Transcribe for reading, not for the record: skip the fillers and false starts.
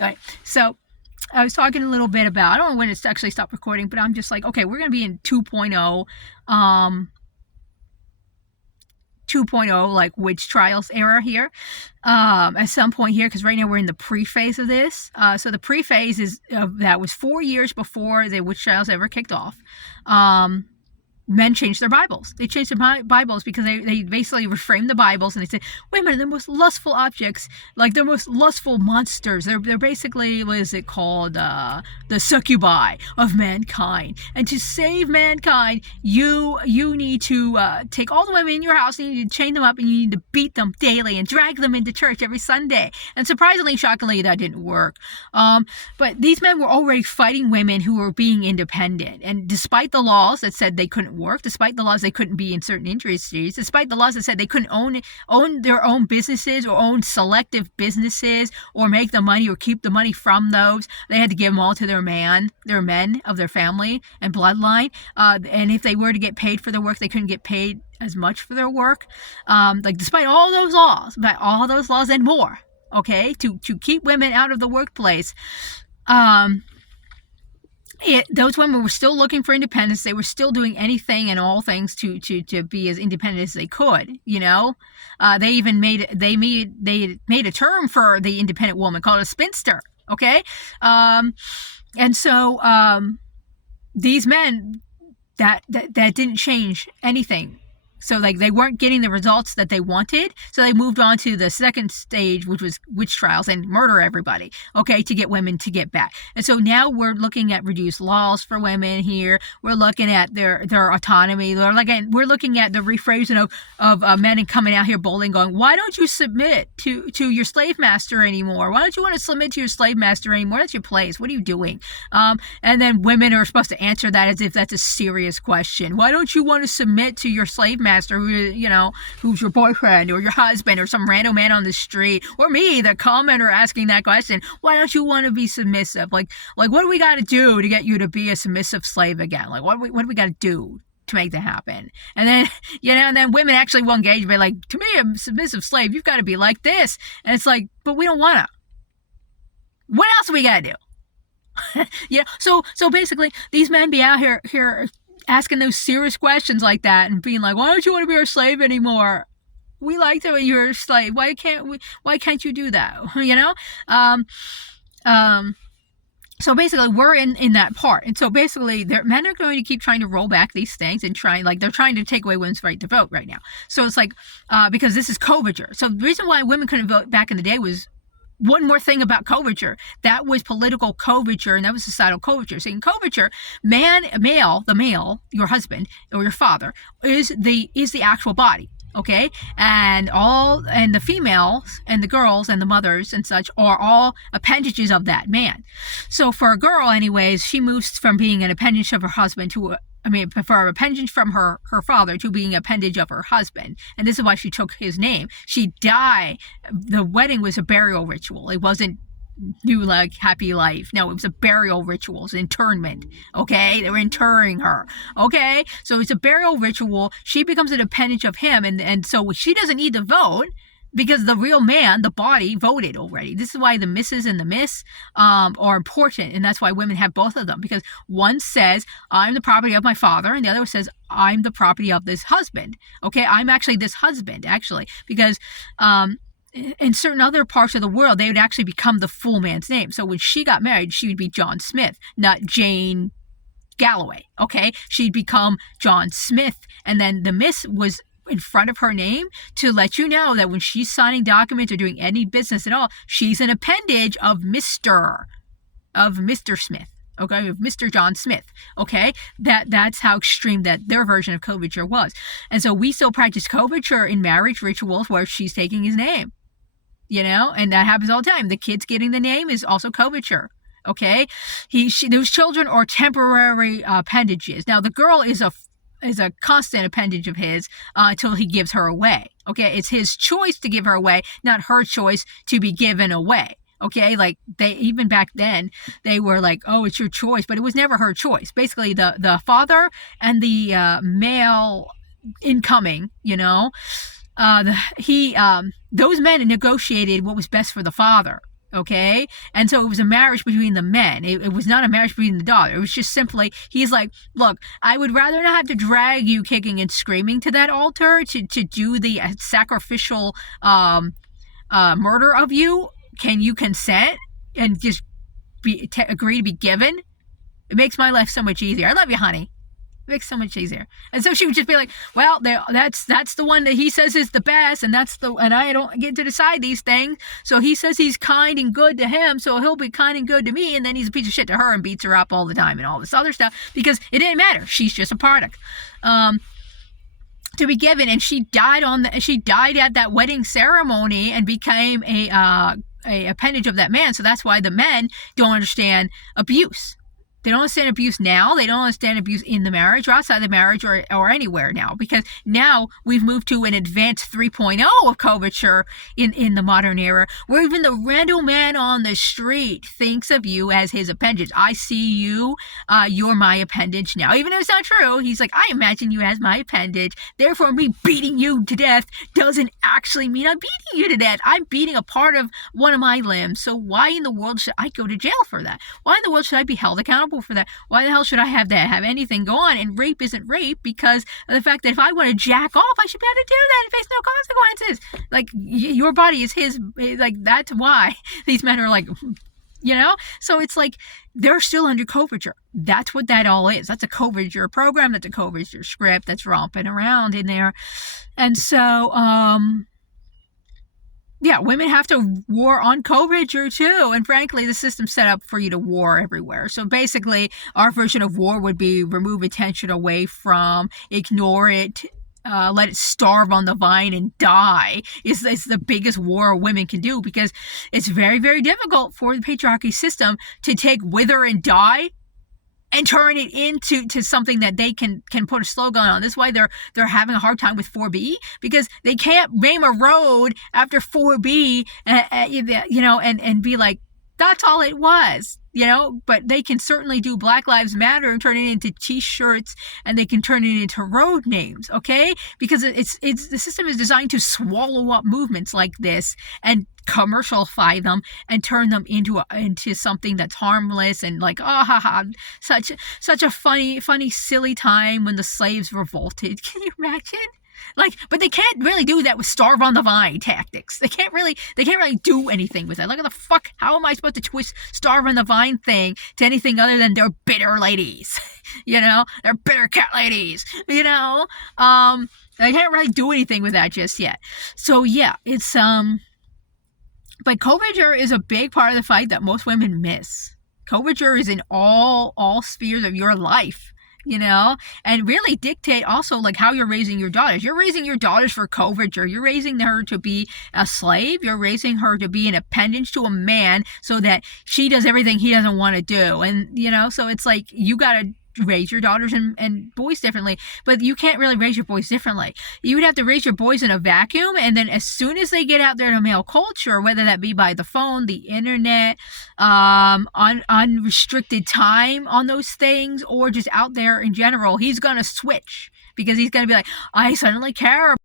All right. So I was talking a little bit about, I don't know when it's actually stopped recording, but I'm just like, okay, we're going to be in 2.0, 2.0, like witch trials era here, at some point here, because right now we're in the pre-phase of this. So the pre-phase is that was 4 years before the witch trials ever kicked off. Men changed their Bibles. They changed their Bibles because they basically reframed the Bibles and they said, women are the most lustful objects, like they're most lustful monsters. They're basically, what is it called? The succubi of mankind. And to save mankind, you need to take all the women in your house and you need to chain them up and you need to beat them daily and drag them into church every Sunday. And surprisingly, shockingly, that didn't work. But these men were already fighting women who were being independent. And despite the laws that said they couldn't work, despite the laws they couldn't be in certain industries, despite the laws that said they couldn't own their own businesses or own selective businesses or make the money or keep the money from those, they had to give them all to their men of their family and bloodline. And if they were to get paid for their work, they couldn't get paid as much for their work. Despite all those laws and more, okay, to keep women out of the workplace, those women were still looking for independence. They were still doing anything and all things to be as independent as they could. You know, they even made a term for the independent woman called a spinster. Okay, and so these men that didn't change anything. So like they weren't getting the results that they wanted, so they moved on to the second stage, which was witch trials and murder everybody, okay, to get women to get back. And so now we're looking at reduced laws for women here. We're looking at their autonomy. We're looking at the rephrasing of men coming out here boldly going, why don't you submit to your slave master anymore? Why don't you want to submit to your slave master anymore? That's your place. What are you doing? And then women are supposed to answer that as if that's a serious question. Why don't you want to submit to your slave master, who's your boyfriend or your husband or some random man on the street, or me, the commenter asking that question? Why don't you want to be submissive? Like what do we got to do to get you to be a submissive slave again? Like what do we got to do to make that happen? And then, and then women actually will engage and be like, to me, a submissive slave, you've got to be like this. And it's like, but we don't want to. What else do we got to do? So basically, these men be out here asking those serious questions like that and being like, why don't you want to be our slave anymore? We like that when you're a slave. Why can't you do that? So basically we're in that part. And so basically men are going to keep trying to roll back these things and they're trying to take away women's right to vote right now. So it's like, because this is coverture. So the reason why women couldn't vote back in the day was one more thing about coverture. That was political coverture, and that was societal coverture. So in coverture, the male, your husband or your father, is the actual body. Okay, and the females and the girls and the mothers and such are all appendages of that man. So for a girl, anyways, she moves from being an appendage of her husband for an appendage from her father to being an appendage of her husband. And this is why she took his name. She died. The wedding was a burial ritual. It wasn't new, like, happy life. No, it was a burial ritual. It was internment. Okay? They were interring her. Okay? So it's a burial ritual. She becomes an appendage of him. And so she doesn't need to vote, because the real man, the body, voted already. This is why the Mrs. and the Miss are important, and that's why women have both of them, because one says, I'm the property of my father, and the other says, I'm the property of this husband. Okay, I'm actually this husband, because in certain other parts of the world, they would actually become the full man's name. So when she got married, she would be John Smith, not Jane Galloway. Okay, she'd become John Smith, and then the Miss was in front of her name to let you know that when she's signing documents or doing any business at all, she's an appendage of Mr. Smith, okay, of Mr. John Smith, okay? That's how extreme that their version of coverture was. And so we still practice coverture in marriage rituals where she's taking his name, and that happens all the time. The kids getting the name is also coverture. Okay, those children are temporary appendages. Now the girl is a constant appendage of his until he gives her away. Okay, it's his choice to give her away, not her choice to be given away. Okay, like even back then, they were like, oh, it's your choice, but it was never her choice. Basically, the father and the male incoming, those men negotiated what was best for the father. Okay, and so it was a marriage between the men. It was not a marriage between the daughter. It was just simply, he's like, look, I would rather not have to drag you kicking and screaming to that altar to do the sacrificial murder of you. Can you consent and just agree to be given? It makes my life so much easier. I love you, honey. It makes so much easier. And so she would just be like, well, that's the one that he says is the best, and I don't get to decide these things. So he says he's kind and good to him, so he'll be kind and good to me, and then he's a piece of shit to her and beats her up all the time and all this other stuff because it didn't matter. She's just a product. To be given, and she died at that wedding ceremony and became a appendage of that man. So that's why the men don't understand abuse. They don't understand abuse now. They don't understand abuse in the marriage or outside the marriage or anywhere now, because now we've moved to an advanced 3.0 of coverture in the modern era, where even the random man on the street thinks of you as his appendage. I see you, you're my appendage now. Even if it's not true, he's like, I imagine you as my appendage. Therefore, me beating you to death doesn't actually mean I'm beating you to death. I'm beating a part of one of my limbs. So why in the world should I go to jail for that? Why in the world should I be held accountable for that? Why the hell should I have anything go on? And rape isn't rape because of the fact that if I want to jack off, I should be able to do that and face no consequences. Like, your body is his. Like, that's why these men are like, so it's like they're still under coverture. That's what that all is. That's a coverture program. That's a coverture script that's romping around in there. And so yeah, women have to war on coverture too. And frankly, the system's set up for you to war everywhere. So basically, our version of war would be remove attention away from, ignore it, let it starve on the vine and die is the biggest war women can do, because it's very, very difficult for the patriarchy system to take wither and die and turn it into something that they can put a slogan on. This is why they're having a hard time with 4B, because they can't name a road after 4B, and be like, that's all it was, but they can certainly do Black Lives Matter and turn it into t-shirts, and they can turn it into road names, okay? Because it's the system is designed to swallow up movements like this and commercialify them and turn them into something that's harmless and like, such a funny silly time when the slaves revolted. Can you imagine? Like, but they can't really do that with starve on the vine tactics. They can't really do anything with it. Like, what the fuck? How am I supposed to twist starve on the vine thing to anything other than they're bitter ladies? They're bitter cat ladies. They can't really do anything with that just yet. So yeah, it's but coverture is a big part of the fight that most women miss. Coverture is in all spheres of your life. And really dictate also like how you're raising your daughters. You're raising your daughters for coverture. You're raising her to be a slave. You're raising her to be an appendage to a man so that she does everything he doesn't want to do. And, so it's like you got to raise your daughters and boys differently, but you can't really raise your boys differently. You would have to raise your boys in a vacuum, and then as soon as they get out there to male culture, whether that be by the phone, the internet, unrestricted time on those things, or just out there in general, he's gonna switch, because he's gonna be like, I suddenly care